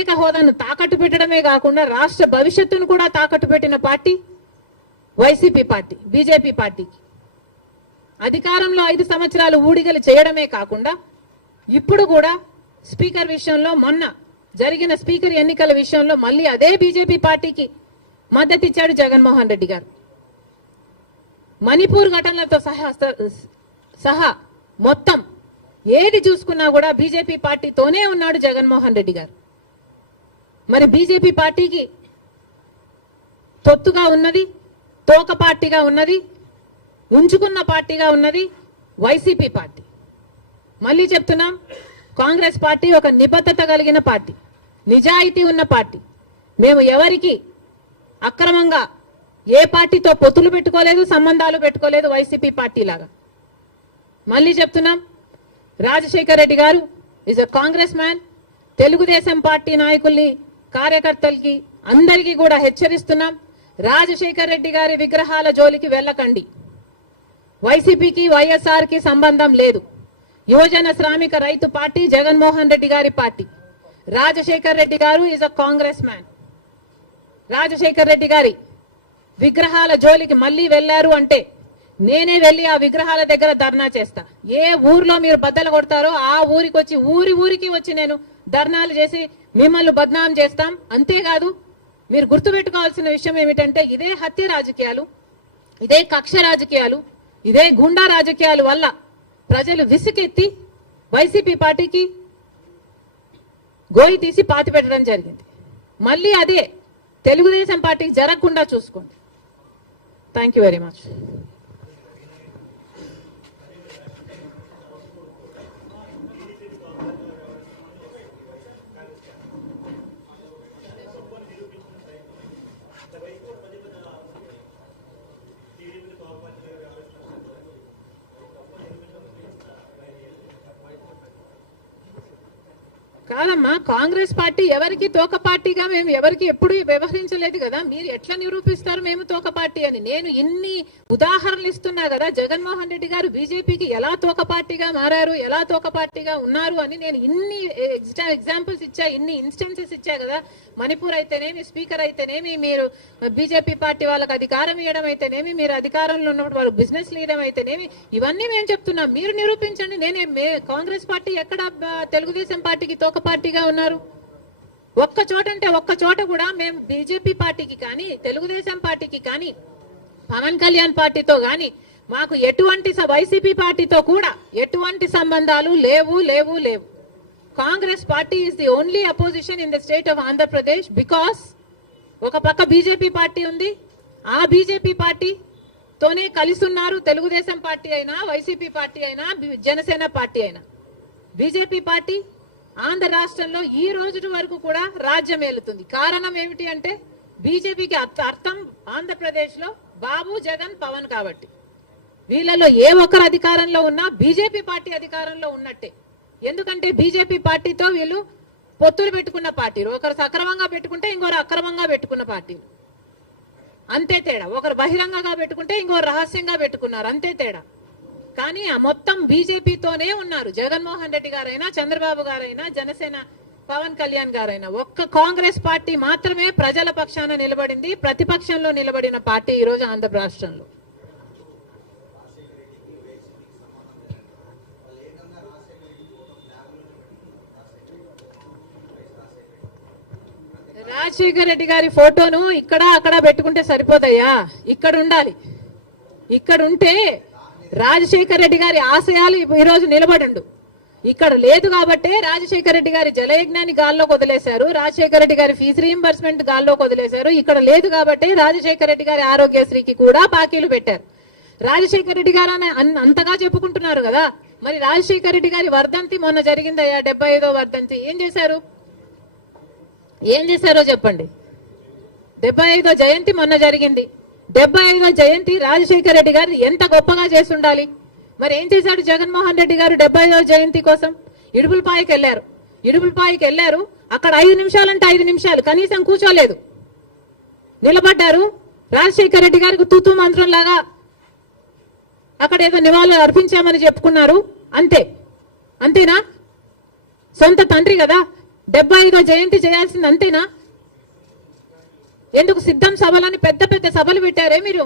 ప్రత్యేక హోదాను తాకట్టు పెట్టడమే కాకుండా రాష్ట్ర భవిష్యత్తును కూడా తాకట్టు పెట్టిన పార్టీ వైసీపీ పార్టీ, బీజేపీ పార్టీకి. అధికారంలో 5 సంవత్సరాలు ఊడిగలు చేయడమే కాకుండా ఇప్పుడు కూడా స్పీకర్ విషయంలో, మొన్న జరిగిన స్పీకర్ ఎన్నికల విషయంలో మళ్ళీ అదే బీజేపీ పార్టీకి మద్దతు ఇచ్చాడు జగన్మోహన్ రెడ్డి గారు. మణిపూర్ ఘటనలతో సహా మొత్తం ఏది చూసుకున్నా కూడా బీజేపీ పార్టీతోనే ఉన్నాడు జగన్మోహన్ రెడ్డి గారు. మరి బీజేపీ పార్టీకి తొత్తుగా ఉన్నది, తోక పార్టీగా ఉన్నది, ఉంచుకున్న పార్టీగా ఉన్నది వైసీపీ పార్టీ. మళ్ళీ చెప్తున్నాం, కాంగ్రెస్ పార్టీ ఒక నిబద్ధత కలిగిన పార్టీ, నిజాయితీ ఉన్న పార్టీ. మేము ఎవరికి అక్రమంగా ఏ పార్టీతో పొత్తులు పెట్టుకోలేదు, సంబంధాలు పెట్టుకోలేదు వైసీపీ పార్టీ లాగా. మళ్ళీ చెప్తున్నాం, రాజశేఖర్ రెడ్డి గారు is a Congress man. Telugu Desam party నాయకుల్ని, కార్యకర్తలకి అందరికీ కూడా హెచ్చరిస్తున్నాం, రాజశేఖర్ రెడ్డి గారి విగ్రహాల జోలికి వెళ్ళకండి. వైసీపీకి వైఎస్ఆర్ కి సంబంధం లేదు. యువజన శ్రామిక రైతు పార్టీ జగన్మోహన్ రెడ్డి గారి పార్టీ. రాజశేఖర్ రెడ్డి గారు is a Congress man. Rajasekhar Reddy గారి విగ్రహాల జోలికి మళ్ళీ వెళ్లారు అంటే నేనే వెళ్లి ఆ విగ్రహాల దగ్గర ధర్నా చేస్తా. ఏ ఊర్లో మీరు బద్దలు కొడతారో ఆ ఊరికి వచ్చి, ఊరికి వచ్చి నేను ధర్నాలు చేసి మిమ్మల్ని బద్నాం చేస్తాం. అంతేకాదు, మీరు గుర్తుపెట్టుకోవాల్సిన విషయం ఏమిటంటే, ఇదే హత్య రాజకీయాలు, ఇదే కక్ష రాజకీయాలు, ఇదే గుండా రాజకీయాల వల్ల ప్రజలు విసుకెత్తి వైసీపీ పార్టీకి గోయి తీసి పాతి పెట్టడం జరిగింది. మళ్ళీ అదే తెలుగుదేశం పార్టీకి జరగకుండా చూసుకోండి. Thank you very much. కాదమ్మా, కాంగ్రెస్ పార్టీ ఎవరికి తోక పార్టీగా మేము ఎవరికి ఎప్పుడు వ్యవహరించలేదు కదా. మీరు ఎట్లా నిరూపిస్తారు మేము తోక పార్టీ అని? నేను ఇన్ని ఉదాహరణలు ఇస్తున్నా కదా, జగన్మోహన్ రెడ్డి గారు బీజేపీకి ఎలా తోక పార్టీగా మారారు, ఎలా తోక పార్టీగా ఉన్నారు అని నేను ఇన్ని ఎగ్జాంపుల్స్ ఇచ్చా, ఇన్ని ఇన్స్టెన్సెస్ ఇచ్చా కదా. మణిపూర్ అయితేనేమి, స్పీకర్ అయితేనేమి, మీరు బీజేపీ పార్టీ వాళ్ళకి అధికారం ఇవ్వడం అయితేనేమి, మీరు అధికారంలో ఉన్నప్పుడు వాళ్ళు బిజినెస్ లీడర్ అయితేనేమి, ఇవన్నీ మేము చెప్తున్నాం. మీరు నిరూపించండి. కాంగ్రెస్ పార్టీ ఎక్కడ తెలుగుదేశం పార్టీకి తోక పార్టీగా ఉన్నారు? ఒక్క చోట అంటే ఒక్క చోట కూడా మేము బీజేపీ పార్టీకి కానీ, తెలుగుదేశం పార్టీకి కానీ, పవన్ కళ్యాణ్ పార్టీతో కానీ మాకు ఎటువంటి, వైసీపీ పార్టీతో కూడా ఎటువంటి సంబంధాలు లేవు. Congress party is the only opposition in the state of Andhra Pradesh. Because ఒక పక్క బీజేపీ పార్టీ ఉంది, ఆ బీజేపీ పార్టీతోనే కలిసి ఉన్నారు తెలుగుదేశం పార్టీ అయినా, వైసీపీ పార్టీ అయినా, జనసేన పార్టీ అయినా. బీజేపీ పార్టీ ఆంధ్ర రాష్ట్రంలో ఈ రోజు వరకు కూడా రాజ్యం ఏలుతుంది. కారణం ఏమిటి అంటే, బీజేపీకి అర్థం ఆంధ్రప్రదేశ్ లో బాబు, జగన్, పవన్ కాబట్టి. వీళ్ళలో ఏ ఒక్కరు అధికారంలో ఉన్నా బీజేపీ పార్టీ అధికారంలో ఉన్నట్టే. ఎందుకంటే బీజేపీ పార్టీతో వీళ్ళు పొత్తులు పెట్టుకున్న పార్టీలు. ఒకరు సక్రమంగా పెట్టుకుంటే ఇంకొకరు అక్రమంగా పెట్టుకున్న పార్టీలు, అంతే తేడా. ఒకరు బహిరంగంగా పెట్టుకుంటే ఇంకొకరు రహస్యంగా పెట్టుకున్నారు, అంతే తేడా. కానీ ఆ మొత్తం బీజేపీతోనే ఉన్నారు. జగన్మోహన్ రెడ్డి గారైనా, చంద్రబాబు గారైనా, జనసేన పవన్ కళ్యాణ్ గారైనా. ఒక్క కాంగ్రెస్ పార్టీ మాత్రమే ప్రజల పక్షాన నిలబడింది, ప్రతిపక్షంలో నిలబడిన పార్టీ ఈ రోజు ఆంధ్ర రాష్ట్రంలో. రాజశేఖర్ రెడ్డి గారి ఫోటోను ఇక్కడ అక్కడ పెట్టుకుంటే సరిపోతాయా? ఇక్కడ ఉండాలి. ఇక్కడ ఉంటే రాజశేఖర్ రెడ్డి గారి ఆశయాలు ఈ రోజు నిలబడండు. ఇక్కడ లేదు కాబట్టే రాజశేఖర్ రెడ్డి గారి జలయజ్ఞాన్ని గాల్లోకి వదిలేశారు, రాజశేఖర్ రెడ్డి గారి ఫీజు రీయింబర్స్మెంట్ గాల్లోకి వదిలేశారు. ఇక్కడ లేదు కాబట్టే రాజశేఖర్ రెడ్డి గారి ఆరోగ్యశ్రీకి కూడా బాకీలు పెట్టారు. రాజశేఖర్ రెడ్డి గారు అంతగా చెప్పుకుంటున్నారు కదా. మరి రాజశేఖర్ రెడ్డి గారి వర్ధంతి మొన్న జరిగిందయ్యా, 75వ వర్ధంతి. ఏం చేశారో చెప్పండి. 75వ జయంతి మొన్న జరిగింది. 75వ జయంతి రాజశేఖర్ రెడ్డి గారు ఎంత గొప్పగా చేస్తుండాలి. మరి ఏం చేశాడు జగన్మోహన్ రెడ్డి గారు 75వ జయంతి కోసం? ఇడుపులపాయకి వెళ్ళారు. అక్కడ 5 నిమిషాలంటే 5 నిమిషాలు కనీసం కూర్చోలేదు, నిలబడ్డారు. రాజశేఖర్ రెడ్డి గారికి తూతూ మంత్రం లాగా అక్కడ ఏదో నివాళులు అర్పించామని చెప్పుకున్నారు, అంతేనా? సొంత తండ్రి కదా, 75వ జయంతి చేయాల్సింది అంతేనా? ఎందుకు సిద్ధం సభలని పెద్ద పెద్ద సభలు పెట్టారే మీరు?